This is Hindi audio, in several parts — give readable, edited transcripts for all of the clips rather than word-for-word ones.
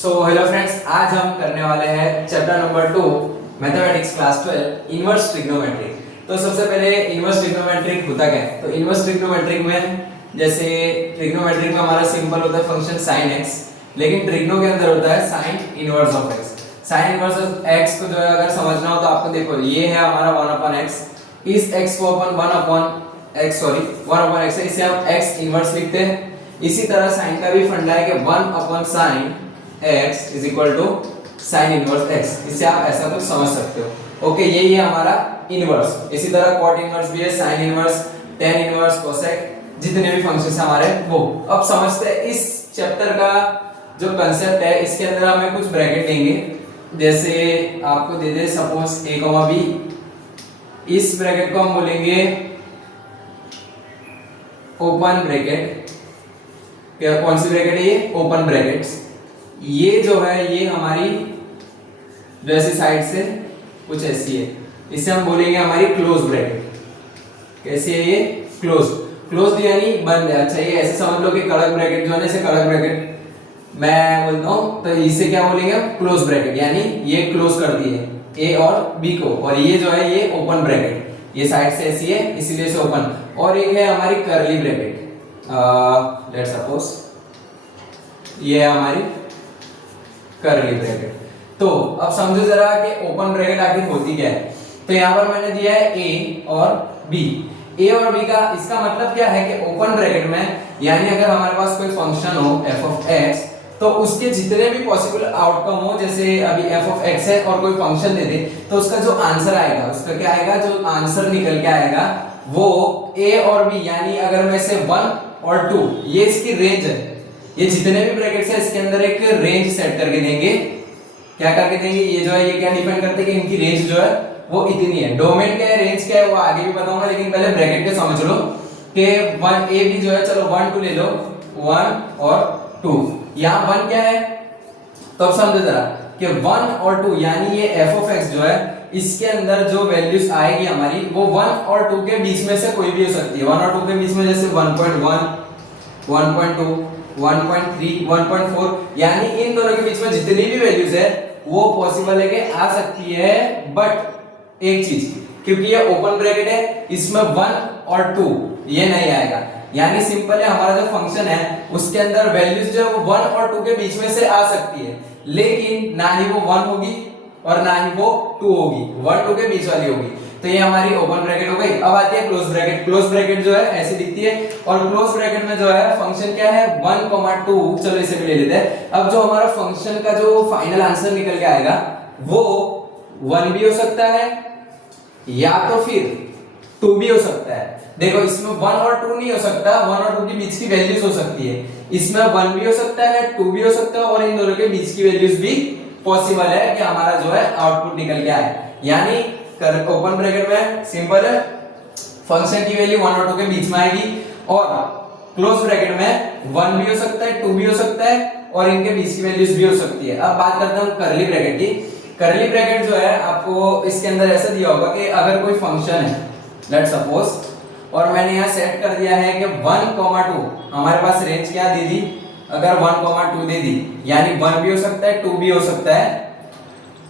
सो हेलो फ्रेंड्स, आज हम करने वाले हैं chapter number 2 mathematics class 12 inverse trigonometry. तो सबसे पहले इनवर्स ट्रिग्नोमेट्री होता क्या है। तो इनवर्स ट्रिग्नोमेट्री में जैसे ट्रिग्नोमेट्री में हमारा सिंपल होता है फंक्शन sin x, लेकिन ट्रिग्नो के अंदर होता है sin inverse of x। sin inverse of x को जो है अगर समझना हो तो आपको देखो ये है हमारा 1/x, इस x को अपन 1/x है, इसे हम x इनवर्स लिखते हैं। इसी तरह sin का भी फंडा है कि 1/sin x is equal to sine inverse x। इससे आप ऐसा कुछ समझ सकते हो। ओके, यही है हमारा इनवर्स। इसी तरह कॉट इनवर्स भी है, sine inverse, tan inverse, cosec, जितने भी फंक्शंस हमारे वो। अब समझते हैं इस चैप्टर का जो कंसेप्ट है। इसके अंदर हमें कुछ ब्रैकेट देंगे, जैसे आपको दे दे सपोज a, b। इस ब्रैकेट को हम बोलेंगे ओपन ब्रैकेट। क्या कौन सी ब्रैकेट है ये? Open brackets. ये जो है ये हमारी जो ऐसी साइड से कुछ ऐसी है, इसे हम बोलेंगे हमारी क्लोज ब्रैकेट। कैसी है ये? क्लोज यानी बंद है। अच्छा, ये ऐसे समझ लो कि कड़क ब्रैकेट जो है ना, इसे कड़क ब्रैकेट मैं बोलता हूं, तो इसे क्या बोलेंगे हम? Close bracket. यानी ये क्लोज कर दी है ए और बी को, और ये जो है ये ओपन ब्रैकेट, ये साइड से ऐसी है इसीलिए इसे ओपन। और एक है हमारी कर्ली ब्रैकेट। लेट्स सपोज ये है हमारी कर्ली ब्रैकेट। तो अब समझो जरा कि ओपन ब्रैकेट आखिर होती क्या है। तो यहाँ पर मैंने दिया है ए और बी। ए और बी का इसका मतलब क्या है कि ओपन ब्रैकेट में, यानी अगर हमारे पास कोई फंक्शन हो f ऑफ x, तो उसके जितने भी पॉसिबल आउटकम हो, जैसे अभी f ऑफ x है और कोई फंक्शन दे दे, तो उसका जो आंसर आएगा, उसका क्या आएगा, जो आंसर निकल के आएगा वो a और b, यानी अगर मैं इसे 1 और 2, ये इसकी रेंज है। ये जितने भी ब्रैकेट्स है इसके अंदर एक रेंज सेट करके देंगे। क्या करके देंगे? ये जो है ये क्या डिपेंड करते हैं कि इनकी रेंज जो है वो इतनी है। डोमेन क्या है, रेंज क्या है, वो आगे भी बताऊंगा, लेकिन पहले ब्रैकेट के समझ लो कि 1 ए बी जो है, चलो 1 2 ले लो, 1 और 2। यहाँ 1 क्या है, तो अब समझो जरा कि 1 और 2 यानी ये f ऑफ x जो है, इसके अंदर जो वैल्यूज आएगी हमारी वो 1 और 2 के बीच में से कोई भी हो सकती है। 1 और 2 के बीच में जैसे 1.1, 1.2, 1.3, 1.4, यानी इन दोनों के बीच में जितनी भी वैल्यूज है वो पॉसिबल है कि आ सकती है। बट एक चीज, क्योंकि ये ओपन ब्रैकेट है, इसमें 1 और 2 ये नहीं आएगा। यानी सिंपल है, हमारा जो फंक्शन है उसके अंदर वैल्यूज जो है वो 1 और 2 के बीच में से आ सकती है, लेकिन ना ही वो 1 होगी और ना ही वो 2 होगी, 1 2 के बीच वाली होगी। तो ये हमारी ओपन ब्रैकेट हो गई। अब आती है क्लोज ब्रैकेट। क्लोज ब्रैकेट जो है ऐसी दिखती है, और क्लोज ब्रैकेट में जो है फंक्शन क्या है, 1, 2। चलो इसे भी ले लेते हैं। अब जो हमारा फंक्शन का जो फाइनल आंसर निकल के आएगा वो 1 भी हो सकता है या तो फिर 2 भी हो सकता है। देखो इसमें 1 और 2 नहीं हो सकता, 1 और 2 के बीच की वैल्यूज हो सकती है। इसमें 1 भी हो सकता है, 2 भी हो सकता है, और इन दोनों के बीच की वैल्यूज भी पॉसिबल है कि हमारा जो है आउटपुट निकल के आए। यानी ओपन ब्रैकेट में सिंपल है, फंक्शन की वैल्यू 1 और 2 के बीच में आएगी, और क्लोज ब्रैकेट में 1 भी हो सकता है, 2 भी हो सकता है, और इनके बीच की वैल्यूज भी हो सकती है। अब बात करते हैं कर्ली ब्रैकेट की। कर्ली ब्रैकेट जो है आपको इसके अंदर ऐसा दिया होगा कि अगर कोई फंक्शन है, लेट्स सपोज, और मैंने यहाँ सेट कर दिया है कि 1, 2, हमारे पास रेंज क्या दे दी, अगर 1, 2 दे दी, यानी 1 भी हो सकता है, 2 भी हो सकता है,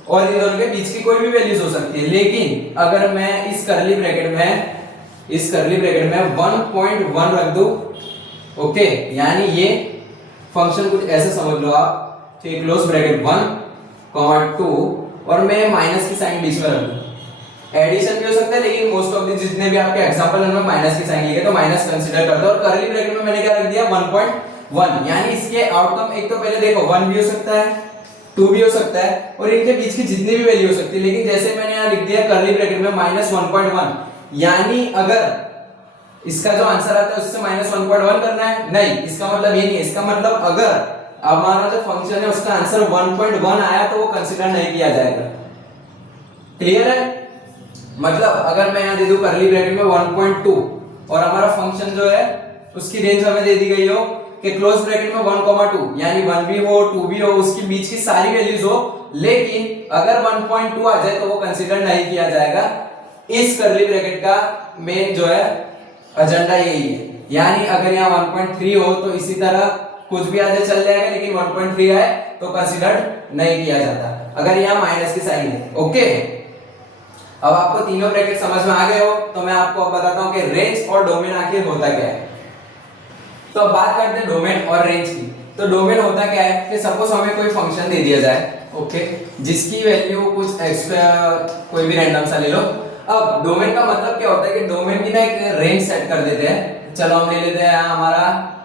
और इन दोनों के बीच की कोई भी वैल्यूज हो सकती है। लेकिन अगर मैं इस कर्ली ब्रैकेट में 1.1 रख दूं, ओके, यानी ये फंक्शन कुछ ऐसे समझ लो आप, ठीक, क्लोज ब्रैकेट 1, 2, और मैं माइनस की साइन बीच में रख दूं। एडिशन भी हो सकता है, लेकिन मोस्ट ऑफ द जितने भी आपके एग्जांपल उनमें माइनस की साइन लिखे तो माइनस कंसीडर कर दो। और कर्ली ब्रैकेट में मैंने क्या रख दिया, 1.1, यानी इसके आउटकम एक तो पहले देखो 1 भी हो सकता है, 2 भी हो सकता है, और इनके बीच की जितनी भी वैल्यू हो सकती है। लेकिन जैसे मैंने यहाँ लिख दिया कर्ली ब्रैकेट में -1.1, यानी अगर इसका जो आंसर आता है उससे -1.1 करना है, नहीं, इसका मतलब ये नहीं है। इसका मतलब अगर हमारा जो फंक्शन है उसका आंसर 1.1 आया तो वो कंसीडर नहीं किया जाएगा। क्लियर है? मतलब अगर मैं यहाँ दे दूं कर्ली ब्रैकेट में 1.2, और हमारा फंक्शन जो है उसकी रेंज हमें दे दी गई हो कि क्लोज ब्रैकेट में 1, 2, यानी 1 भी हो, 2 भी हो, उसके बीच की सारी वैल्यूज हो, लेकिन अगर 1.2 आ जाए तो वो कंसीडर नहीं किया जाएगा। इस कर्ली ब्रैकेट का मेन जो है एजेंडा यही है। यानी अगर यहाँ 1.3 हो तो इसी तरह कुछ भी आ जाए चल जाएगा, लेकिन 1.3 आए तो कंसीडर नहीं किया जाता अगर यहाँ माइनस की साइन है। ओके, अब आपको तीनों ब्रैकेट समझ में आ गए हो, तो मैं आपको अब बताता हूँ कि रेंज और डोमेन आखिर होता क्या है। तो अब बात करते हैं डोमेन और रेंज की। तो डोमेन होता क्या है कि सपोज हमें कोई फंक्शन दे दिया जाए, ओके, जिसकी वैल्यू कुछ एक्स्ट्रा कोई भी रैंडम सा ले लो। अब डोमेन का मतलब क्या होता है कि डोमेन की ना एक रेंज सेट कर देते हैं। चलो हम ले लेते हैं हमारा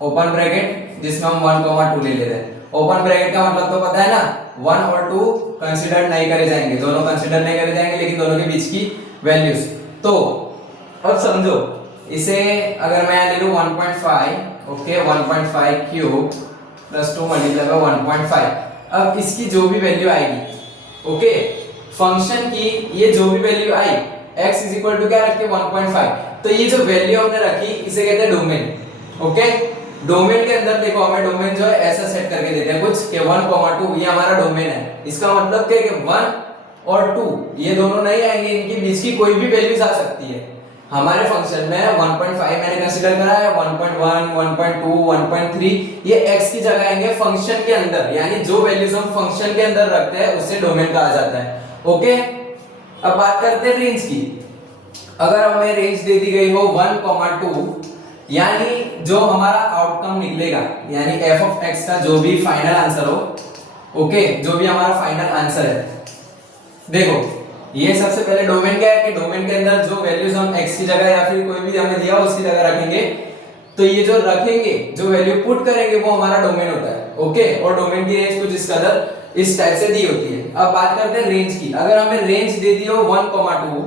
ओपन ब्रैकेट जिसमें हम 1,2 ले लेते हैं। ओपन ब्रैकेट का मतलब तो पता है ना, 1 और 2 कंसीडर नहीं करे जाएंगे, दोनों कंसीडर नहीं करे जाएंगे, लेकिन दोनों के बीच की वैल्यूज। तो अब समझो इसे अगर मैं ले लूं 1.5, okay, 1.5 cube plus 2 multiply by 1.5। अब इसकी जो भी वैल्यू आएगी, ओके, फंक्शन की ये जो भी वैल्यू आई, x इज इक्वल टू क्या रखे 1.5, तो ये जो वैल्यू हमने रखी इसे कहते हैं डोमेन। ओके, डोमेन के अंदर देखो हमें डोमेन जो है ऐसा सेट करके देते हैं कुछ कि 1,2 ये हमारा डोमेन है। इसका मतलब क्या है कि 1 और 2 ये दोनों नहीं आएंगे, इनके बीच की कोई भी वैल्यूज आ सकती है। हमारे फंक्शन में 1.5 मैंने कंसीडर करा है, 1.1, 1.2, 1.3 ये x की जगह आएंगे फंक्शन के अंदर, यानी जो वैल्यूज हम फंक्शन के अंदर रखते हैं उसे डोमेन कहा जाता है। ओके, अब बात करते हैं रेंज की। अगर हमें रेंज दे दी गई हो 1,2, यानी जो हमारा आउटकम निकलेगा, यानी f ऑफ x का जो भी फाइनल आंसर हो, ओके, जो भी हमारा फाइनल आंसर है, देखो ये सबसे पहले डोमेन क्या है कि डोमेन के अंदर जो वैल्यूज हम x की जगह या फिर कोई भी हमें दिया उसकी जगह रखेंगे, तो ये जो रखेंगे जो वैल्यू पुट करेंगे वो हमारा डोमेन होता है। ओके, और डोमेन की रेंज कुछ इस कदर इस टाइप से दी होती है। अब बात करते हैं रेंज की। अगर हमें रेंज दे दी हो 1,2,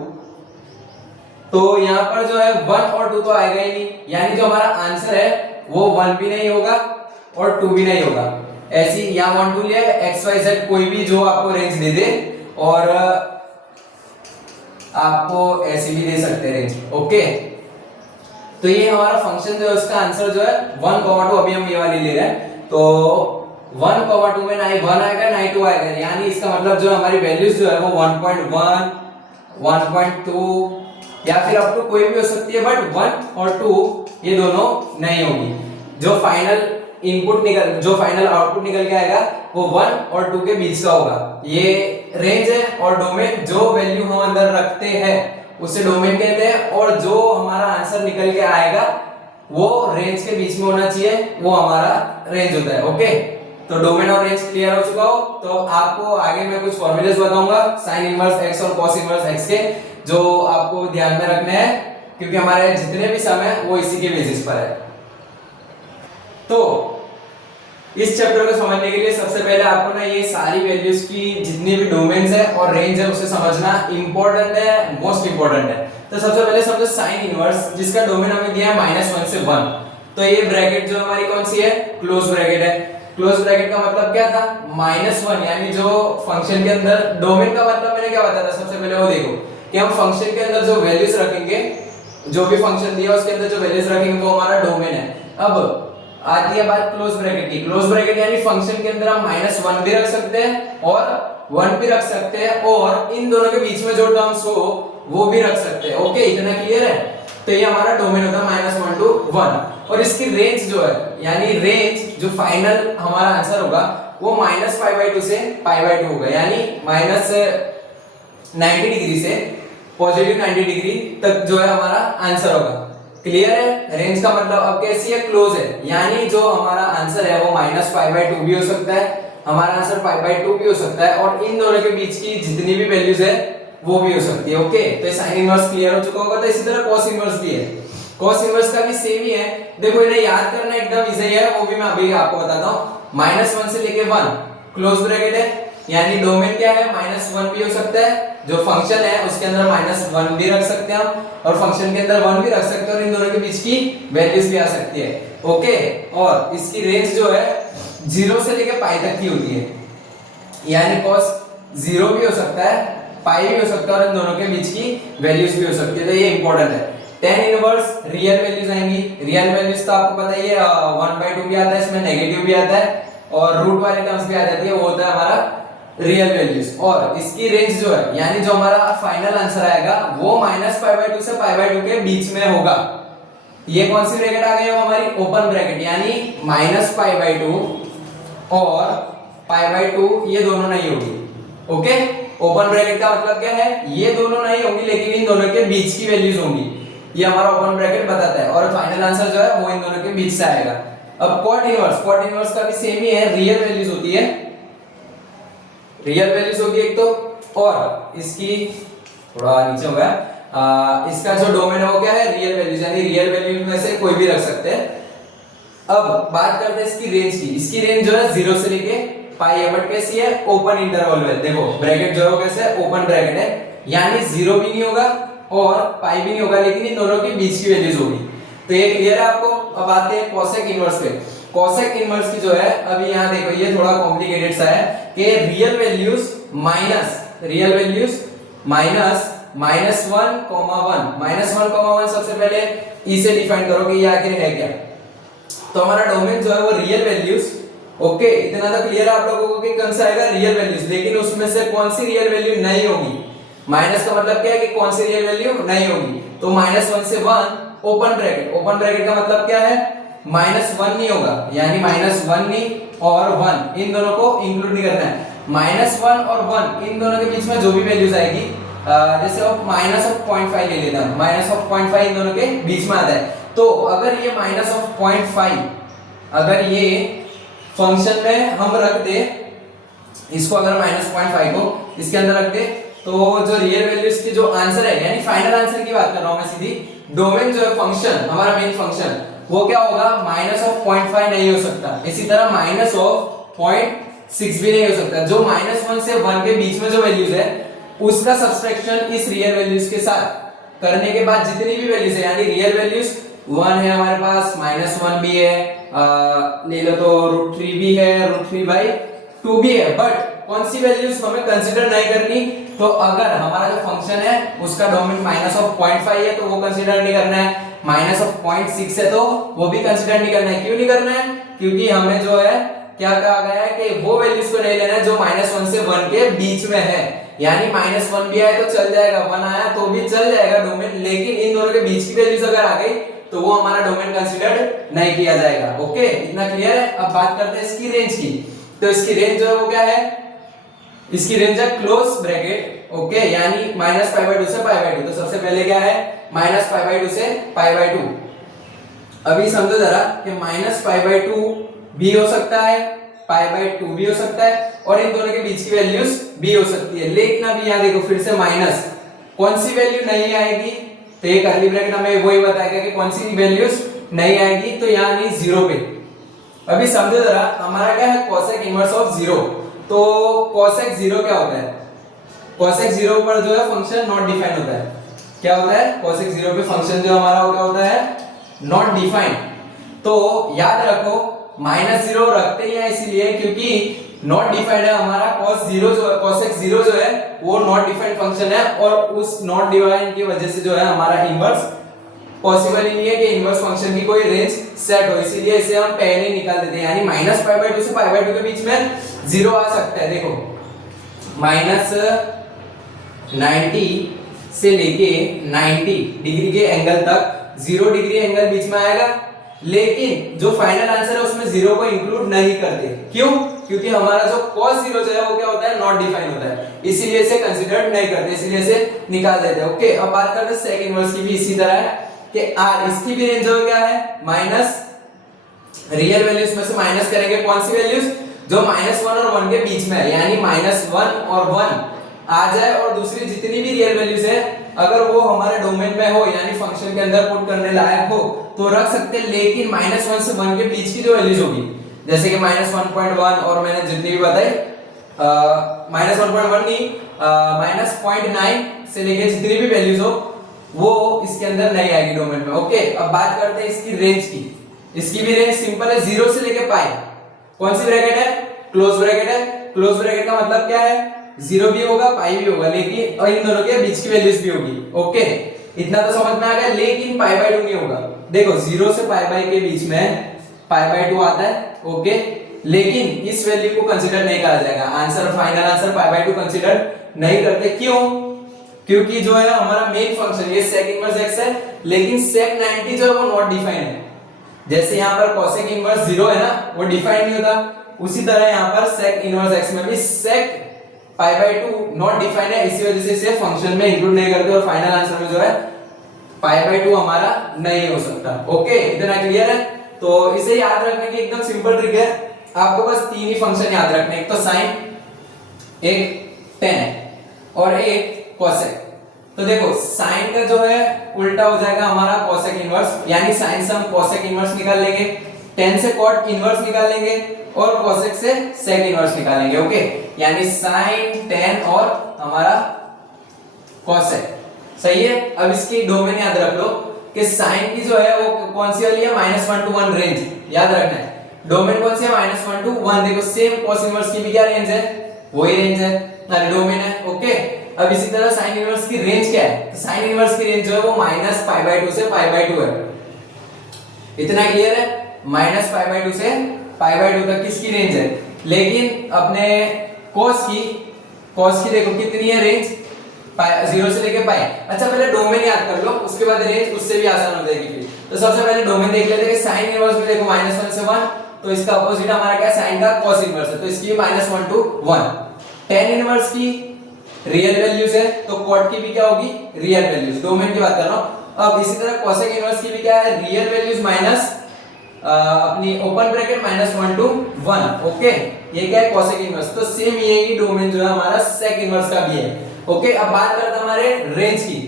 तो यहाँ पर जो है 1 और 2 तो आएगा ही नहीं, यानी जो हमारा आंसर है वो 1 भी नहीं होगा और 2 भी नहीं होगा। ऐसी यहाँ 1, 2 लिया, XYZ कोई भी जो आपको रेंज दे दे, और आपको ऐसे भी दे सकते हैं रेंज। ओके, तो ये हमारा फंक्शन जो है उसका आंसर जो है 1,2, अभी हम ये वाली ले रहे हैं, तो 1,2 में ना ही 1 आएगा ना ही 2 आएगा, यानी इसका मतलब जो हमारी वैल्यूज जो है वो 1.1, 1.2 या फिर अप टू कोई भी हो सकती है, बट 1 और 2 ये दोनों नहीं होगी। जो फाइनल इनपुट निकल, जो फाइनल आउटपुट निकल के आएगा वो 1 और 2 के बीच का होगा। ये रेंज है। और डोमेन जो वैल्यू हम अंदर रखते हैं उसे डोमेन कहते हैं, और जो हमारा आंसर निकल के आएगा वो रेंज के बीच में होना चाहिए, वो हमारा रेंज होता है। ओके, तो डोमेन और रेंज क्लियर हो चुका हो, तो आपको आगे मैं कुछ फॉर्मूलेस बताऊंगा साइन इनवर्स x और कॉस इनवर्स x के, जो आपको ध्यान में रखने हैं, क्योंकि हमारे जितने भी सम है वो इसी के बेसिस पर है। तो इस चैप्टर को समझने के लिए सबसे पहले आपको ना ये सारी वैल्यूज की जितनी भी डोमेन्स है और रेंज है उसे समझना इंपॉर्टेंट है, मोस्ट इंपॉर्टेंट है। तो सबसे पहले समझो साइन इनवर्स, जिसका डोमेन हमें दिया है -1 से 1। तो ये ब्रैकेट जो हमारी कौन सी है, क्लोज ब्रैकेट है। क्लोज ब्रैकेट का मतलब क्या था, -1, यानी जो फंक्शन के अंदर, डोमेन का मतलब मैंने क्या बताया था सबसे पहले वो देखो कि हम फंक्शन के अंदर जो वैल्यूज रखेंगे, जो भी फंक्शन दिया उसके अंदर जो वैल्यूज रखेंगे वो हमारा डोमेन है। अब आती है बात क्लोज ब्रैकेट की। क्लोज ब्रैकेट यानी फंक्शन के अंदर हम -1 भी रख सकते हैं और 1 भी रख सकते हैं, और इन दोनों के बीच में जो टर्म्स हो वो भी रख सकते हैं। ओके, इतना क्लियर है। तो ये हमारा डोमेन होता है -1 to 1, और इसकी रेंज जो है, यानी रेंज जो फाइनल हमारा आंसर होगा वो -π/2 से π/2 होगा, यानी -90 डिग्री से पॉजिटिव 90 डिग्री तक जो है हमारा आंसर होगा। क्लियर है। रेंज का मतलब अब कैसी है, क्लोज है, यानी जो हमारा आंसर है वो -π/2 भी हो सकता है, हमारा आंसर π/2 भी हो सकता है, और इन दोनों के बीच की जितनी भी वैल्यूज है वो भी हो सकती है। ओके, तो साइन इनवर्स क्लियर हो चुका होगा। तो इसी तरह कॉस इनवर्स भी है। कॉस इनवर्स का भी सेम ही है। देखो इन्हें याद करना एकदम इजी है, वो भी मैं अभी आपको बताता हूं। -1 से लेके 1 क्लोज ब्रैकेट है, यानी डोमेन क्या है, -1 भी हो सकता है, जो फंक्शन है उसके अंदर -1 भी रख सकते हैं हम, और फंक्शन के अंदर 1 भी रख सकते हैं, और इन दोनों के बीच की वैल्यूज भी आ सकती है। ओके, और इसकी रेंज जो है 0 से लेके π तक की होती है, यानी cos 0 भी हो सकता है, π भी हो सकता है, और इन दोनों के बीच की वैल्यूज भी हो सकती है। तो ये इंपॉर्टेंट है। tan इनवर्स रियल वैल्यूज आएंगी। रियल वैल्यूज तो आपको पता ही है, 1/2 भी आता है, इसमें नेगेटिव भी आता है, और रूट वाले टर्म्स भी आ जाती है, वो होता है हमारा रियल वैल्यूज। और इसकी रेंज जो है, यानी जो हमारा फाइनल आंसर आएगा वो -π/2 से π/2 के बीच में होगा। ये कौन सी ब्रैकेट आ गई अब हमारी? ओपन ब्रैकेट, यानी -π/2 और π/2 ये दोनों नहीं होगी। ओके, ओपन ब्रैकेट का मतलब क्या है? ये दोनों नहीं होंगी, लेकिन इन दोनों के बीच की वैल्यूज होंगी। ये हमारा ओपन ब्रैकेट बताता है, और फाइनल आंसर जो है वो इन दोनों के बीच से आएगा। अब क्वाड इनवर्स का भी सेम ही है, रियल वैल्यूज होती है, रियल वैल्यूज होगी एक तो, और इसकी थोड़ा नीचे हो गया, इसका जो डोमेन है वो क्या है? रियल वैल्यूज, यानी रियल वैल्यूज में से कोई भी रख सकते हैं। अब बात करते हैं इसकी रेंज की। इसकी रेंज जो है 0 से लेके पाई है, बट कैसी है? ओपन इंटरवल में। देखो ब्रैकेट जो है कैसे है? ओपन ब्रैकेट है, यानी 0 भी नहीं होगा और पाई भी नहीं होगा, लेकिन इन दोनों के बीच की वैल्यूज होगी। तो ये क्लियर है आपको? अब आते हैं कोसेक इनवर्स पे। कोसेक इनवर्स की जो है, अभी यहाँ देखो ये थोड़ा कॉम्प्लिकेटेड सा है कि रियल वैल्यूज माइनस -1,1 सबसे पहले इसे डिफाइन करो कि ये आखिर है क्या। तो हमारा डोमेन जो है वो रियल वैल्यूज, ओके, इतना तो क्लियर है आप लोगों को कि कौन सा आएगा? रियल वैल्यूज, लेकिन उसमें से कौन सी रियल वैल्यू नहीं होगी? माइनस का मतलब क्या है कि कौन सी रियल वैल्यू नहीं होगी। तो -1 से 1 ओपन ब्रैकेट का मतलब क्या है? -1 नहीं होगा, यानी -1 नहीं और 1 इन दोनों को इंक्लूड नहीं करना है। -1 और 1 इन दोनों के बीच में जो भी वैल्यूज आएगी, जैसे अब -0.5 ले लेता हूं, -0.5 इन दोनों के बीच में आता है। तो अगर ये -0.5 अगर ये फंक्शन में हम रख दे, इसको अगर -0.5 को इसके अंदर रख दे, तो जो रियल वैल्यूज की जो आंसर है, यानी फाइनल आंसर की बात कर रहा हूं मैं सीधी, डोमेन जो है फंक्शन, हमारा मेन फंक्शन, वो क्या होगा? -0.5 नहीं हो सकता। इसी तरह -0.6 भी नहीं हो सकता। जो -1 से 1 के बीच में जो वैल्यूज है, उसका सब्सट्रैक्शन इस रियल वैल्यूज के साथ करने के बाद जितनी भी वैल्यूज है, यानी रियल वैल्यूज 1 है हमारे पास, -1 भी है, ले लो तो √3 भी है, √3/2 भी है, बट कौन सी वैल्यूज हमें कंसीडर नहीं करनी? तो अगर हमारा जो फंक्शन है उसका डोमेन -0.5 है तो वो कंसीडर नहीं करना है, -0.6 है तो वो भी कंसीडर नहीं करना है। क्यों नहीं करना है? क्योंकि हमें जो है क्या कहा गया है कि वो वैल्यूज को नहीं लेना है जो -1 से 1 के बीच में है, यानी -1 भी आए तो चल जाएगा, 1 आया तो भी चल जाएगा डोमेन, लेकिन इन दोनों के बीच की वैल्यूज अगर आ गई तो वो हमारा डोमेन कंसीडर नहीं किया जाएगा। ओके, इतना क्लियर है? अब बात करते हैं इसकी रेंज की। तो इसकी रेंज जो है वो क्या है? इसकी रेंज है क्लोज ब्रैकेट, ओके, यानी -π/2 से π/2। तो सबसे पहले क्या है? -π/2 से π/2। अभी समझो जरा कि -π/2 भी हो सकता है, π/2 भी हो सकता है, और इन दोनों के बीच की वैल्यूज भी हो सकती है। लेकिन अभी यहाँ देखो फिर से माइनस, कौन सी वैल्यू नहीं आएगी? तो ये कर्ली ब्रैकेट हमें वही बताएगा कि कौन सी वैल्यूज नहीं आएगी, तो यानी 0 पे। अभी समझो जरा, हमारा क्या है? Cosec inverse of 0। तो कोसेक 0 क्या होता है? कोसेक 0 पर जो है फंक्शन नॉट डिफाइंड होता है। क्या होता है? कोसेक 0 पे फंक्शन जो हमारा क्या होता है? Not defined. तो याद रखो -0 रखते ही है इसलिए क्योंकि नॉट डिफाइंड है हमारा कोसेक 0 जो है वो नॉट डिफाइंड फंक्शन है, और उस नॉट डिफाइंड की वजह से जो है हमारा इनवर्स पॉसिबल ही नहीं है कि इनवर्स फंक्शन की कोई रेंज सेट हो, इसीलिए इसे हम पहले ही निकाल देते हैं। यानी -π/2 से π/2 के बीच में 0 आ सकता है। देखो -90 से लेके 90 डिग्री के एंगल तक 0 डिग्री एंगल बीच में आएगा, लेकिन जो फाइनल आंसर है उसमें 0 को इंक्लूड नहीं करते। क्यों? क्योंकि हमारा जो cos 0 जो है वो क्या होता है? नॉट डिफाइन होता है, इसीलिए इसे कंसीडर नहीं करते, इसीलिए इसे निकाल देते हैं। ओके, अब बात करते हैं सेकंड इनवर्स की भी इसी तरह है कि r, इसकी भी रेंज जो क्या है? माइनस रियल वैल्यूज में से माइनस करेंगे कौन सी वैल्यूज? जो -1 और 1 के बीच में है, यानी -1 और 1 आ जाए और दूसरी जितनी भी रियल वैल्यूज है अगर वो हमारे डोमेन में हो, यानी फंक्शन के अंदर पुट करने लायक हो, तो रख सकते हैं। लेकिन -1 से 1 के बीच की जो वैल्यूज होगी, जैसे कि -1.1 और मैंने जितनी भी बताई, -1.1 नहीं, -0.9 से लेके जितनी भी वैल्यूज हो वो इसके अंदर नहीं आएगी डोमेन में। ओके, अब बात करते हैं इसकी रेंज की। इसकी भी रेंज सिंपल है, 0 से लेके पाई। कौन सी ब्रैकेट है? क्लोज ब्रैकेट है। क्लोज ब्रैकेट का मतलब क्या है? 0 भी होगा, पाई भी होगा, लेकिन इन दोनों के बीच की वैल्यूज भी होगी। ओके, इतना तो समझ में आ गया, लेकिन π/2 नहीं होगा। देखो 0 से π/2 के बीच में π/2 आता है, ओके, लेकिन इस वैल्यू को कंसीडर नहीं करा जाएगा। आंसर, फाइनल आंसर π/2 कंसीडर नहीं करते। क्यों? क्योंकि जो है हमारा मेन फंक्शन ये sec इनवर्स x है, लेकिन sec 90 जो है वो नॉट डिफाइन है। जैसे यहाँ पर cosec इनवर्स 0 है ना, वो डिफाइन नहीं होता, उसी तरह यहाँ पर sec इनवर्स x में भी sec pi by 2 not define है, इसी वजह से इसे फंक्शन में इंक्लूड नहीं करते और फाइनल आंसर में जो है पाई बाय 2 हमारा नहीं हो सकता। ओके, इतना क्लियर है। तो इसे याद रखने की एकदम सिंपल ट्रिक है, आपको बस तीन ही फंक्शन याद रखने, एक तो साइन, एक tan और एक cosec। तो देखो साइन का जो है उल्टा हो जाएगा हमारा cosec इनवर्स, यानी साइन से हम cosec इनवर्स निकाल लेंगे, tan से cot इनवर्स निकाल लेंगे और cosec से sec इनवर्स निकालेंगे। ओके, यानी साइन, tan और हमारा cosec। सही है। अब इसकी डोमेन याद रख लो कि साइन की जो है वो कौन सी वाली है, -1 to 1 रेंज, याद रखना है। डोमेन कौन सी है, -1 to 1। देखो सेम cos इनवर्स की भी क्या रेंज है, वही रेंज है, डोमेन है। ओके, अब इसी तरह साइन इनवर्स की रेंज क्या है, तो साइन इनवर्स की रेंज जो है वो -π/2 से π/2 है। इतना क्लियर है, -π/2 से π/2 तक किसकी रेंज है। लेकिन अपने cos की देखो कितनी है रेंज, 0 से लेके पाई। अच्छा पहले डोमेन याद कर लो, उसके बाद रेंज, उससे भी आसान हो जाएगी फिर। तो सबसे पहले डोमेन देख लेते हैं कि साइन इनवर्स में देखो -1 से 1, तो इसका अपोजिट हमारा क्या है, साइन का cos इनवर्स है, तो इसकी भी -1 to 1। tan इनवर्स की रियल वैल्यूज है, तो cot की भी क्या होगी, रियल वैल्यूज, डोमेन की बात कर रहा हूं। अब इसी तरह cosec इनवर्स की भी क्या है, रियल वैल्यूज माइनस अपनी ओपन ब्रैकेट -1 to 1। ओके, ये क्या है, cosec इनवर्स। तो सेम यही डोमेन जो है हमारा sec इनवर्स का भी है। ओके, अब बात करते हैं हमारे रेंज की।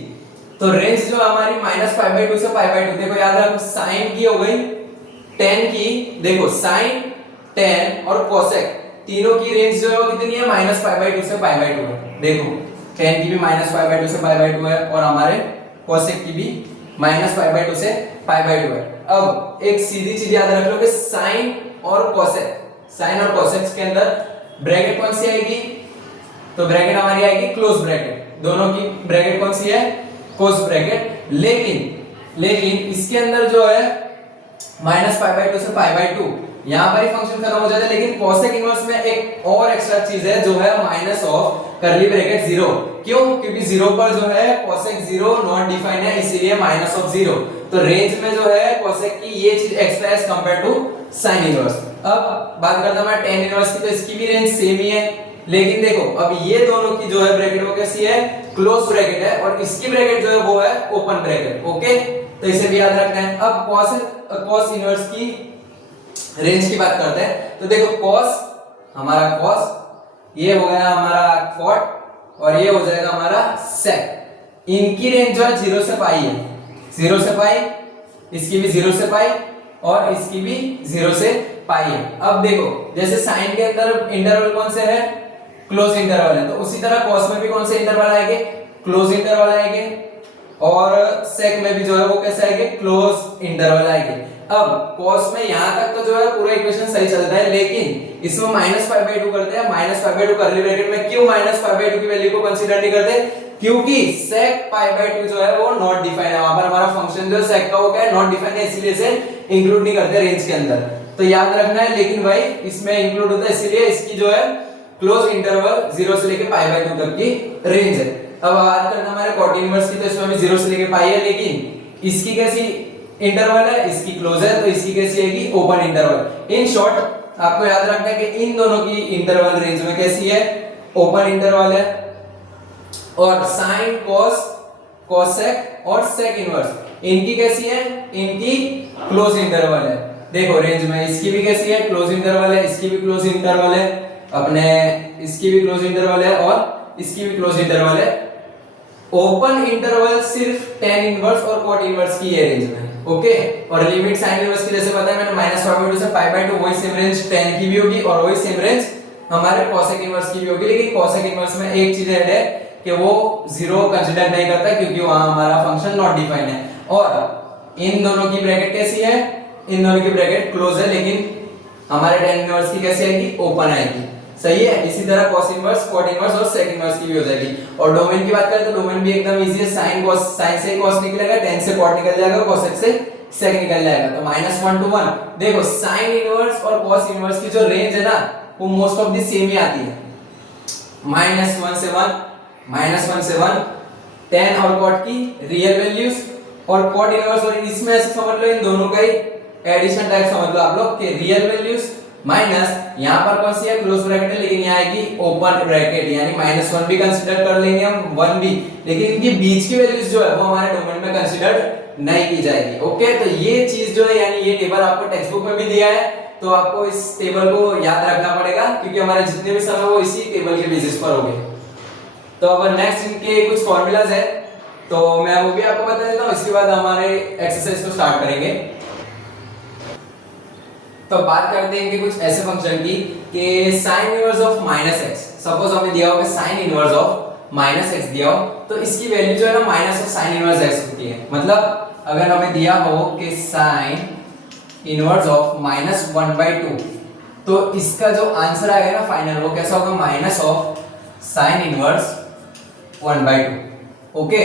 तो रेंज जो हमारी -π/2 से π/2, देखो याद रखो साइन की हो गई, tan की, देखो साइन, tan और cosec तीनों की रेंज जो है वो कितनी है, -π/2 से π/2 है। देखो tan की भी -π/2 से π/2 है और हमारे cosec की भी -π/2 से π/2 है। अब एक सीधी चीज याद रख लो कि साइन और cosec के अंदर ब्रैकेट कौन सी आएगी, तो ब्रैकेट हमारी आएगी क्लोज ब्रैकेट, दोनों की ब्रैकेट कौन सी है, क्लोज ब्रैकेट। लेकिन इसके अंदर जो है -π/2 से π/2 यहां पर ही फंक्शन खत्म हो जाता है। लेकिन cosec इनवर्स में एक और एक्स्ट्रा चीज है जो है माइनस ऑफ करली ब्रैकेट 0। क्यों, क्योंकि 0 पर जो है cosec 0 नॉट डिफाइन है, इसीलिए -0। तो रेंज में जो है cosec की ये चीज extra as compare to sine inverse. अब बात करते हैं tan इनवर्स की, तो इसकी भी रेंज सेम ही है। लेकिन देखो अब ये दोनों की जो है ब्रैकेट वो कैसी है, क्लोज ब्रैकेट है, और इसकी ब्रैकेट जो है वो है ओपन ब्रैकेट। ओके, तो इसे भी याद रखना है। अब cos इनवर्स की रेंज की बात करते हैं। तो देखो हमारा cos, ये हो गया हमारा cot और ये हो जाएगा हमारा sec। इनकी रेंज जो है 0 से पाई है, 0 से पाई, इसकी भी 0 से पाई और इसकी भी 0 से पाई है। अब देखो जैसे साइन के अंदर इंटरवल कौन से है, क्लोज इंटरवल है, तो उसी तरह cos में भी कौन से इंटरवल आएंगे, क्लोज इंटरवल आएंगे, और sec में भी जो है वो कैसे आएंगे, क्लोज इंटरवल आएंगे। अब cos में यहां तक तो जो है पूरा इक्वेशन सही चलता है, लेकिन इसमें -π/2 करते हैं। -π/2 करली ब्रैकेट में क्यों -π/2 की वैल्यू को कंसीडर नहीं करते, क्योंकि sec π/2 जो है वो नॉट डिफाइन है, वहां पर हमारा फंक्शन जो sec का वो क्या है, नॉट डिफाइन है, इसीलिए इसे इंक्लूड नहीं करते रेंज के अंदर। तो याद रखना है, लेकिन भाई इसमें इंक्लूड होता है, इसीलिए इसकी जो है क्लोज इंटरवल 0 से लेके π/2 तक की रेंज है। अब बात करते हैं हमारे cot इनवर्स की, तो इसमें भी 0 से लेके पाई है, लेकिन इसकी कैसी इंटरवल है, इसकी क्लोज है, तो इसकी कैसी आएगी, ओपन इंटरवल। इन शॉर्ट आपको याद रखना है कि इन दोनों की इंटरवल रेंज में कैसी है, ओपन इंटरवल है। और साइन, cosec और sec इनवर्स इनकी कैसी है, इनकी क्लोज इंटरवल है। देखो रेंज में इसकी भी कैसी है, क्लोज इंटरवल है, इसकी भी क्लोज इंटरवल है, अपने इसकी भी क्लोज इंटरवल है और इसकी भी क्लोज इंटरवल है। ओपन इंटरवल सिर्फ tan इनवर्स और cot इनवर्स की है रेंज में। ओके, और लिमिट साइन इनवर्स की जैसे पता है मैंने -π/2 से π/2, वही सेम रेंज tan की भी होगी और वही सेम रेंज हमारे cosec इनवर्स की भी होगी। लेकिन cosec इनवर्स में एक चीज ऐड है कि वो 0 कंसीडर नहीं करता, क्योंकि वहां हमारा फंक्शन नॉट डिफाइन है। और इन दोनों की ब्रैकेट कैसी है, इन दोनों की ब्रैकेट क्लोज है, लेकिन हमारे tan इनवर्स की कैसी आएगी, ओपन आएगी। सही है। इसी तरह cos इनवर्स, cot इनवर्स और sec इनवर्स की भी हो जाएगी। और डोमेन की बात करें तो डोमेन भी एकदम इजी है, sin से cos निकलेगा, tan से cot निकल जाएगा, cosec से sec निकल जाएगा, तो -1 to 1। देखो sin इनवर्स और cos इनवर्स की जो रेंज है ना, वो मोस्ट ऑफ द सेम ही आती है, -1 से 1, -1 से 1, tan और cot की रियल वैल्यूज और cot इनवर्स, और इसमें ऐसे समझ लो इन दोनों का ही एडिशन टाइप समझ लो आप लोग कि रियल वैल्यूज माइनस यहाँ पर कौन सी है क्लोज ब्रैकेट है, लेकिन यहाँ आएगी ओपन ब्रैकेट, यानी -1 भी कंसीडर कर लेंगे हम 1 भी, लेकिन इनकी बीच की वैल्यूज जो है वो हमारे डोमेन में कंसीडर नहीं की जाएगी। ओके, तो ये चीज जो है यानी ये टेबल आपको टेक्स्ट बुक में भी दिया है, तो आपको इस टेबल को याद रखना पड़ेगा क्योंकि हमारे जितने भी सम है वो इसी टेबल के बेसिस पर होंगे। तो अब नेक्स्ट इनके कुछ फॉर्मूलाज है, तो मैं वो भी आपको बता देता हूँ, इसके बाद हमारे एक्सरसाइज को स्टार्ट करेंगे। तो बात करते हैं कि कुछ ऐसे फंक्शन की कि sin inverse of -x, suppose हमें दिया हो कि sin इनवर्स ऑफ -x दिया हो, तो इसकी वैल्यू जो है ना minus of sin inverse x होती है। मतलब अगर हमें दिया हो कि sin इनवर्स ऑफ -1/2, तो इसका जो आंसर आएगा ना फाइनल वो कैसा होगा, minus of sin inverse 1/2। Okay,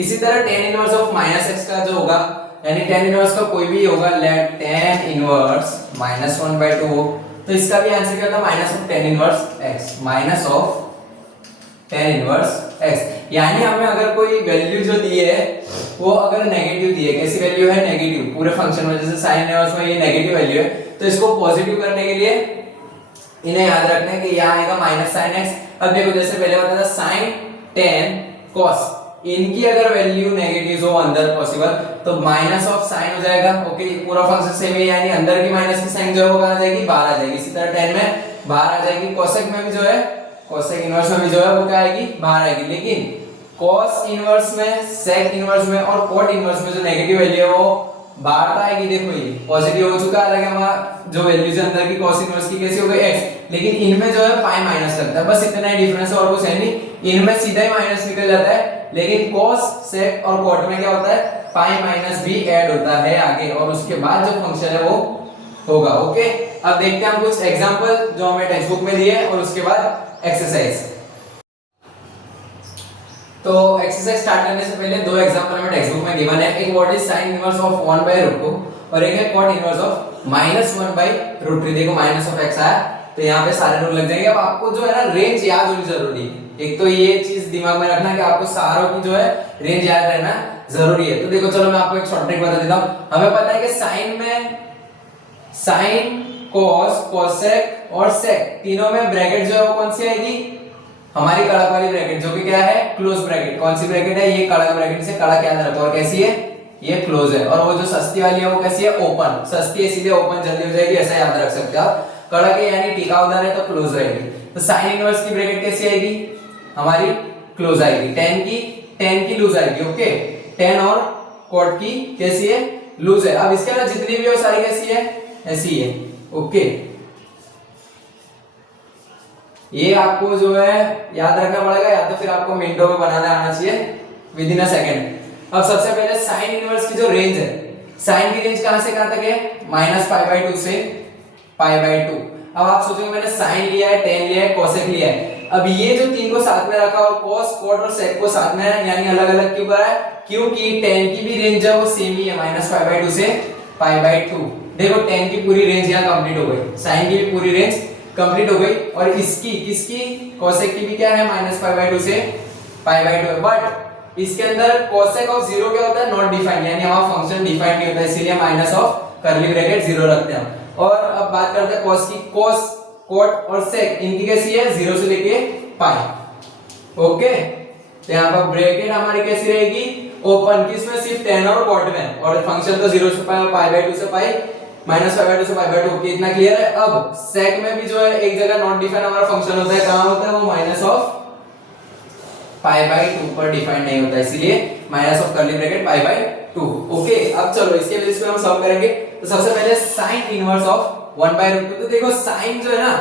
इसी तरह tan इनवर्स ऑफ -x का जो होगा, यानी tan इनवर्स का कोई भी होगा, लेट tan इनवर्स -1/2 हो, तो इसका भी आंसर क्या होता है, minus of tan inverse x, minus of tan inverse x। यानी हमें अगर कोई वैल्यू जो दी है वो अगर नेगेटिव दी है, कैसी वैल्यू है, नेगेटिव, पूरे फंक्शन में जैसे sin इनवर्स में ये नेगेटिव वैल्यू है, तो इसको पॉजिटिव करने के लिए इन्हें याद रखना है कि यहाँ आएगा माइनस sin x। अब देखो जैसे पहले बताया था sin tan cos, इनकी अगर वैल्यू नेगेटिव हो अंदर पॉसिबल, तो माइनस ऑफ साइन हो जाएगा। ओके, पूरा फंक्शन सेम है, यानी अंदर की माइनस की साइन जो है वो कहां आ जाएगी, बाहर आ जाएगी। इसी तरह tan में बाहर आ जाएगी, कोसेक में भी जो है, कोसेक इनवर्स में भी जो है वो क्या आएगी, बाहर आएगी। लेकिन cos इनवर्स में, sec इनवर्स में और cot इनवर्स में जो नेगेटिव वैल्यू है वो बाहर आएगी। देखो ये पॉजिटिव हो चुका है, हमारा जो वैल्यूज है अंदर की cos इनवर्स की कैसी हो गई x, लेकिन इनमें जो है पाई माइनस लगता है, बस इतना ही डिफरेंस है और कुछ है नहीं। इनमें सीधा ही माइनस निकल जाता है, लेकिन cos, sec और cot में क्या होता है, पाई माइनस भी ऐड होता है आगे, और उसके बाद जो फंक्शन है वो होगा। ओके, अब देखते हैं हम कुछ एग्जांपल जो हमें टेक्स्ट बुक में दिए हैं और उसके बाद एक्सरसाइज। तो एक्सरसाइज स्टार्ट करने से पहले दो एग्जांपल हमें टेक्स्ट बुक में गिवन है, एक what is sin inverse of 1/√2 और एक है cot इनवर्स ऑफ -1/√3। देखो माइनस ऑफ x आया, तो यहाँ पे सारे रूल लग जाएंगे। अब आपको जो है ना रेंज याद होनी जरूरी है, एक तो ये चीज दिमाग में रखना कि आपको सारों की जो है रेंज याद रहना जरूरी है। तो देखो चलो मैं आपको एक शॉर्ट ट्रिक बता देता हूँ। हमें पता है कि साइन में साइन, cos, cosec और sec तीनों में ब्रैकेट जो है वो कौन सी आएगी, हमारी कड़क वाली ब्रैकेट, जो कि क्या है, क्लोज ब्रैकेट। कौन सी ब्रैकेट है, ये कड़क ब्रैकेट से कड़क याद रखो, और कैसी है, ये क्लोज है। और वो जो सस्ती वाली है वो कैसी है, ओपन। सस्ती है इसीलिए ओपन जल्दी हो जाएगी, ऐसा याद रख सकते हो आप। कड़क है यानी टिकाऊदार है तो क्लोज रहेगी। तो साइन इनवर्स की ब्रैकेट कैसी आएगी, हमारी क्लोज आएगी। tan की लूज आएगी। ओके, tan और cot की कैसी है, लूज है। अब इसके अंदर जितनी भी हो सारी कैसी है, ऐसी है। ओके, ये आपको जो है याद रखना पड़ेगा, या तो फिर आपको मिनटों में बनाना आना चाहिए विद इन अ सेकंड। अब सबसे पहले साइन इनवर्स की जो रेंज है, साइन की रेंज कहां से कहां तक है, -π/2 से π/2। अब आप सोचोगे मैंने साइन लिया है, tan लिया है, cosec लिया है, अब ये जो तीन को साथ में रखा और cos, cot और sec को साथ में यानी अलग अलग क्यों करा है, क्योंकि tan की भी रेंज है वो सेम ही है, -π/2 से π/2। देखो tan की पूरी रेंज यहाँ कंप्लीट हो गई, साइन की भी पूरी रेंज कंप्लीट हो गई, और इसकी किसकी, cosec की भी क्या है, -π/2 से π/2। बट इसके अंदर cosec ऑफ 0 क्या होता है, नॉट डिफाइंड, यानी हमारा फंक्शन डिफाइंड नहीं होता, इसीलिए माइनस ऑफ कर्ली ब्रैकेट 0 रखते हैं। और अब बात करते हैं cos की, cos, cot और sec इनकी कैसी है, 0 से लेके पाई। ओके, तो यहाँ पर ब्रैकेट हमारी कैसी रहेगी, ओपन, किसमें, सिर्फ tan और cot में, और फंक्शन तो 0 से पाई और π/2 से पाई, -π/2 से π/2। ओके, इतना क्लियर है। अब sec में भी जो है एक जगह नॉट डिफाइंड हमारा फंक्शन होता है, कहां होता है वो, माइनस ऑफ π/2 पर डिफाइंड नहीं होता, इसीलिए minus of curly bracket π/2। Okay, अब चलो इसके बेसिस पे हम सॉल्व करेंगे। तो सबसे पहले sin इनवर्स ऑफ 1/√2। तो देखो sin जो है ना,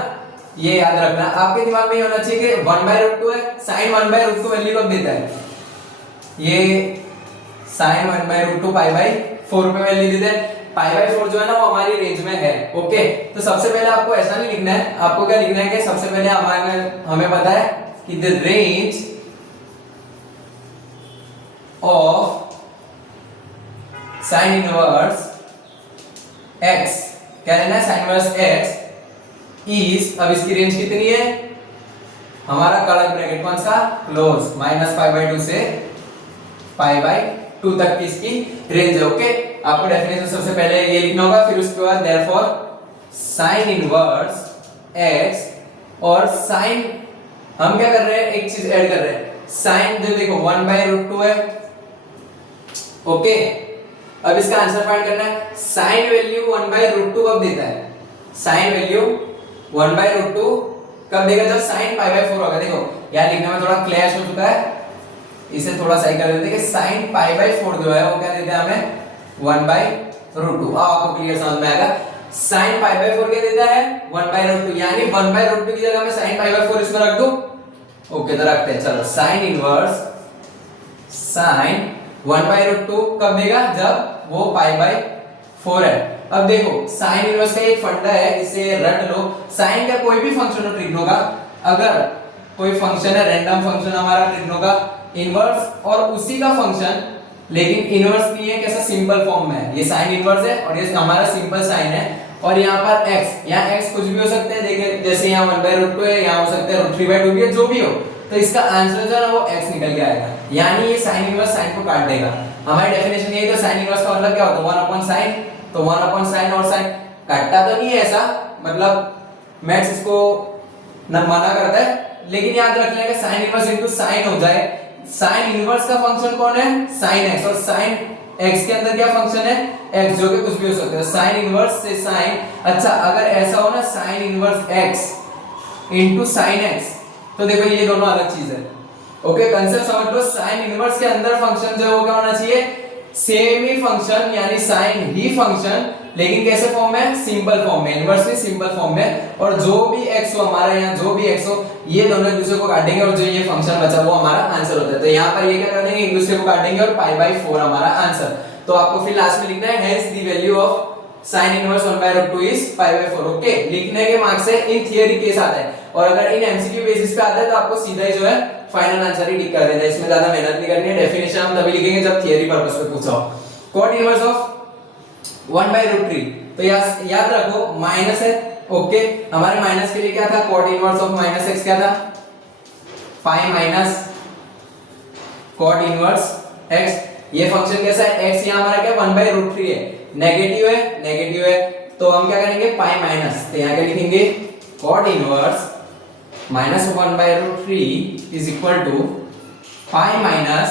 ये याद रखना, आपके दिमाग में ये होना चाहिए कि 1/√2 है, sin 1/√2 वैल्यू कब देता है, ये sin 1/√2 π/4 पे वैल्यू देता है। π/4 जो है ना वो हमारी रेंज में है। ओके, तो सबसे पहले आपको ऐसा नहीं लिखना है, आपको क्या लिखना है कि सबसे पहले हमें पता है कि the range of sin inverse x, क्या लेना है, sin इनवर्स x इज, अब इसकी रेंज कितनी है, हमारा कड़क ब्रैकेट कौन सा, क्लोज, -π/2 से पाई बाय 2 तक की इसकी रेंज है। ओके, आपको डेफिनेशन सबसे पहले ये लिखना होगा, फिर उसके बाद देयरफॉर साइन इनवर्स x और साइन, हम क्या कर रहे हैं, एक चीज ऐड कर रहे हैं, साइन जो देखो 1/√2 है। ओके, अब इसका आंसर फाइंड करना है। साइन वैल्यू 1/√2 कब देता है, साइन वैल्यू 1/√2 कब देगा, जब साइन π/4 होगा। देखो यहाँ लिखने में थोड़ा क्लैश हो चुका है, इसे थोड़ा सही कर देते हैं कि साइन π/4 जो है वो क्या देता है हमें 1/√2। आपको क्लियर समझ में आएगा, साइन π/4 क्या देता है 1/√2, यानी 1/√2 की जगह मैं साइन π/4 इसमें रख दूं। ओके, तो रखते हैं, चलो साइन इनवर्स साइन 1/√2 कब देगा, जब वो π/4 है। अब देखो साइन इनवर्स का एक फंडा है, इसे रट लो। साइन का कोई भी फंक्शन हो ट्रिग्नो का, अगर कोई फंक्शन है रैंडम फंक्शन हमारा ट्रिग्नो का इनवर्स और उसी का फंक्शन, लेकिन इनवर्स नहीं है, कैसा सिंपल फॉर्म में है, ये साइन इनवर्स है और ये हमारा सिंपल साइन है, और यहाँ पर x, यहाँ x कुछ भी हो सकते हैं, देखिए जैसे यहाँ 1/√2 है, यहाँ हो सकता है √3/2 भी है, जो भी हो, तो इसका आंसर जो है ना वो x निकल के आएगा, यानी ये साइन इनवर्स साइन को काट देगा। हमारी डेफिनेशन यही, तो साइन इनवर्स का मतलब क्या होता है 1/sin, तो 1/sin और sin काटता तो नहीं है ऐसा, मतलब मैथ्स इसको न मना करता है, लेकिन याद रख लेंगे साइन इनवर्स इनटू साइन हो जाए। साइन इनवर्स का फंक्शन कौन है, sin x, और sin x के अंदर क्या फंक्शन है x, जो कि कुछ भी हो सकता है, साइन इनवर्स से साइन। अच्छा, अगर ऐसा हो ना sign inverse x into sin x, तो देखो ये दोनों अलग चीज है। ओके, कंसेप्ट समझ लो, साइन इनवर्स के अंदर फंक्शन जो है वो क्या होना चाहिए, सेम ही फंक्शन, यानी साइन ही फंक्शन, लेकिन कैसे फॉर्म में, सिंपल फॉर्म में, इनवर्सली सिंपल फॉर्म में, और जो भी x हो हमारा यहाँ, जो भी x हो, ये दोनों एक दूसरे को काटेंगे और जो ये फंक्शन बचा वो हमारा आंसर होता है। तो यहाँ पर ये क्या कर देंगे, एक दूसरे को काटेंगे और π/4 हमारा आंसर। तो आपको फिर लास्ट में लिखना है hence the value of sine inverse 1/√2 is π/4। Okay, लिखने के मार्क्स से इन थियरी केस आता है, और अगर इन एमसीक्यू बेसिस पे आता है तो आपको सीधा ही जो है फाइनल आंसर ही टिक कर देना है, इसमें ज्यादा मेहनत नहीं करनी है। डेफिनेशन हम तभी लिखेंगे जब थियरी पर्पस पे पूछा हो। कॉट इनवर्स ऑफ 1/√3, तो याद रखो माइनस है। ओके, हमारे माइनस के लिए क्या था, कॉट इनवर्स ऑफ -x क्या था, pi minus cot inverse x। ये फंक्शन कैसा है, x यहाँ हमारा क्या 1/√3 है, नेगेटिव है, तो हम क्या करेंगे पाई माइनस, तो यहाँ क्या लिखेंगे cot inverse -1/√3 is equal to pi minus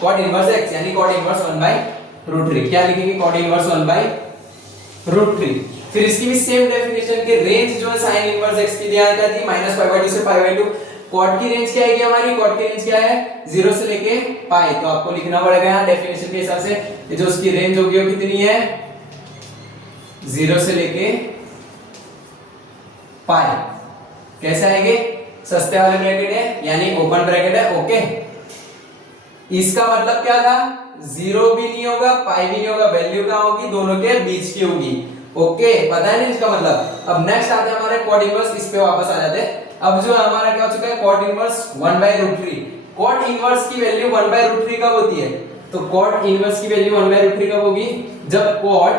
cot inverse x, यानी कॉट इनवर्स 1/√3। क्या लिखेंगे, कॉट इनवर्स 1/√3। फिर इसकी भी सेम डेफिनेशन के रेंज जो है साइन इनवर्स x की दिया जाती है -π/2 से π/2। कॉट की रेंज क्या है हमारी, कॉट की रेंज क्या है 0 से लेके पाई, तो आपको लिखना पड़ेगा यहाँ डेफिनेशन के हिसाब से, ये जो उसकी रेंज होगी वो कितनी है 0 से लेके पाई। कैसे आएंगे, सस्ते वाले ब्रैकेट है, यानी ओपन ब्रैकेट है। ओके, इसका मतलब क्या था, 0 भी नहीं होगा पाई भी नहीं होगा, वैल्यू क्या होगी, दोनों के बीच की होगी। ओके, पता है ना इसका मतलब। अब नेक्स्ट आते हैं हमारे कॉट इनवर्स, इस पे वापस आ जाते हैं। अब जो हमारा क्या हो चुका है कॉट इनवर्स 1/√3। कॉट इनवर्स की वैल्यू 1/√3 कब होती है, तो कॉट इनवर्स की वैल्यू 1/√3 कब होगी, जब कॉट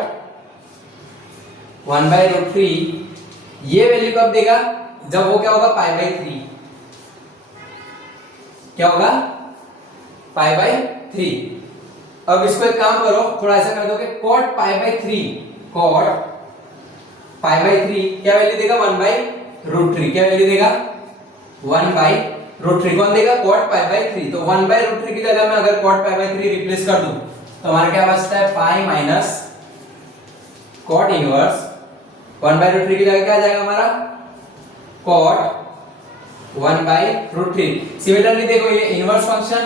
1/√3 ये वैल्यू कब देगा, जब वो क्या होगा π/3, क्या होगा π/3। अब इसको एक काम करो, थोड़ा ऐसा कर दो कि cot π/3, cot π/3 क्या वैल्यू देगा 1/√3, क्या वैल्यू देगा 1/√3। कौन देगा, cot π/3। तो 1/√3 की जगह में अगर cot π/3 रिप्लेस कर दूं तो हमारा क्या बचता है पाई माइनस cot इनवर्स 1/√3 की जगह क्या आ जाएगा हमारा cot 1/√3। सिमिलरली देखो ये इनवर्स फंक्शन,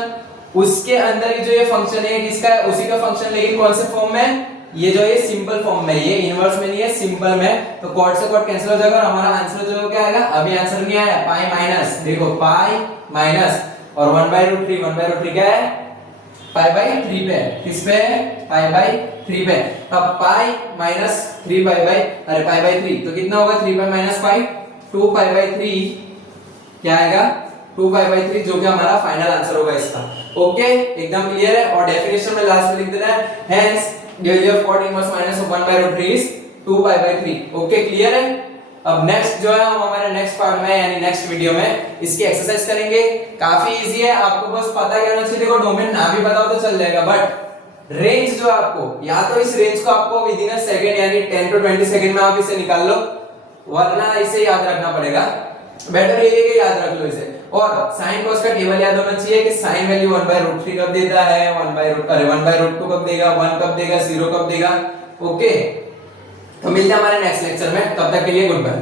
उसके अंदर ही जो ये फंक्शन है किसका है, उसी का फंक्शन, लेकिन कौन से फॉर्म में, ये जो ये सिंपल फॉर्म में, ये इनवर्स में नहीं है सिंपल में, तो cot से cot कैंसिल हो जाएगा और हमारा आंसर जो क्या आएगा, अभी आंसर नहीं आया, पाई माइनस, देखो पाई माइनस और 1/√3 क्या है π/3 पे, किस पे π/3 पे। अब पाई माइनस 3 π/3 तो कितना होगा 3 पाई माइनस पाई 2 π/3, क्या आएगा 2 π/3, जो कि हमारा फाइनल आंसर होगा इसका। ओके, एकदम क्लियर है। और डेफिनेशन में लास्ट में लिख देना है hence value of cot inverse -1/√3 is 2 π/3। Okay, clear है। अब नेक्स्ट जो है हम हमारे नेक्स्ट पार्ट में यानी नेक्स्ट वीडियो में इसकी एक्सरसाइज करेंगे। काफी इजी है, आपको बस पता क्या होना चाहिए, देखो डोमेन ना भी बताओ तो चल जाएगा, बट रेंज जो आपको या तो इस रेंज को आपको विद इन अ सेकंड यानी 10 to 20 सेकंड में आप इसे निकाल लो, वरना इसे याद रखना पड़ेगा। बेटर ये है कि याद रख लो इसे। और साइन कॉस का टेबल याद होना चाहिए कि साइन वैल्यू 1/√3 कब देता है, 1/√2 कब देगा, 1 कब देगा, 0 कब देगा। ओके, तो मिलते हैं हमारे नेक्स्ट लेक्चर में, तब तक के लिए गुड बाय।